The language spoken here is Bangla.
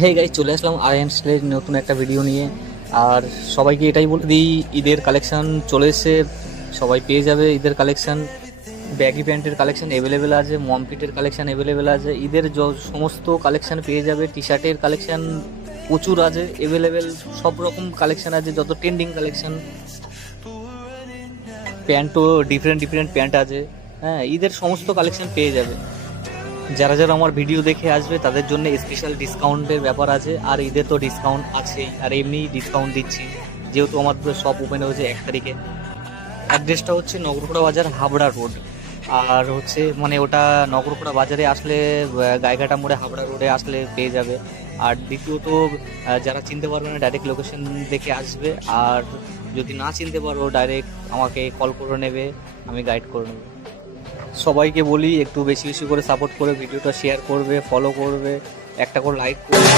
হে গাইস, চলে আসলাম আয়ন স্লের নতুন একটা ভিডিও নিয়ে। আর সবাইকে এটাই বলে দিই, ঈদের কালেকশন চলে এসে সবাই পেয়ে যাবে। ঈদের কালেকশন, ব্যাগি প্যান্টের কালেকশন অ্যাভেলেবেল আছে, মমফিটের কালেকশন অ্যাভেলেবেল আছে, ঈদের সমস্ত কালেকশন পেয়ে যাবে। টি শার্টের কালেকশন প্রচুর আছে অ্যাভেলেবেল, সব রকম কালেকশন আছে, যত ট্রেন্ডিং কালেকশন। প্যান্টও ডিফারেন্ট ডিফারেন্ট প্যান্ট আছে। হ্যাঁ, ঈদের সমস্ত কালেকশন পেয়ে যাবে। যারা যারা আমার ভিডিও দেখে আসবে তাদের জন্য স্পেশাল ডিসকাউন্টের ব্যাপার আছে। আর ঈদের তো ডিসকাউন্ট আছেই, আর এমনি ডিসকাউন্ট দিচ্ছি যেহেতু আমার শপ ওপেন হয়েছে 1 তারিখে। অ্যাড্রেসটা হচ্ছে নগরপুরা বাজার, হাবড়া রোড। আর হচ্ছে মানে ওটা নগরপুরা বাজারে আসলে গাইঘাটা মোড়ে হাবড়া রোডে আসলে পেয়ে যাবে। আর দ্বিতীয়ত যারা চিনতে পারবে না ডাইরেক্ট লোকেশন দেখে আসবে। আর যদি না চিনতে পারো ডাইরেক্ট আমাকে কল করে নেবে, আমি গাইড করে নেবো। সবাইকে বলি একটু বেশি বেশি করে সাপোর্ট করে ভিডিওটা শেয়ার করবে, ফলো করবে, একটা করে লাইক করবে।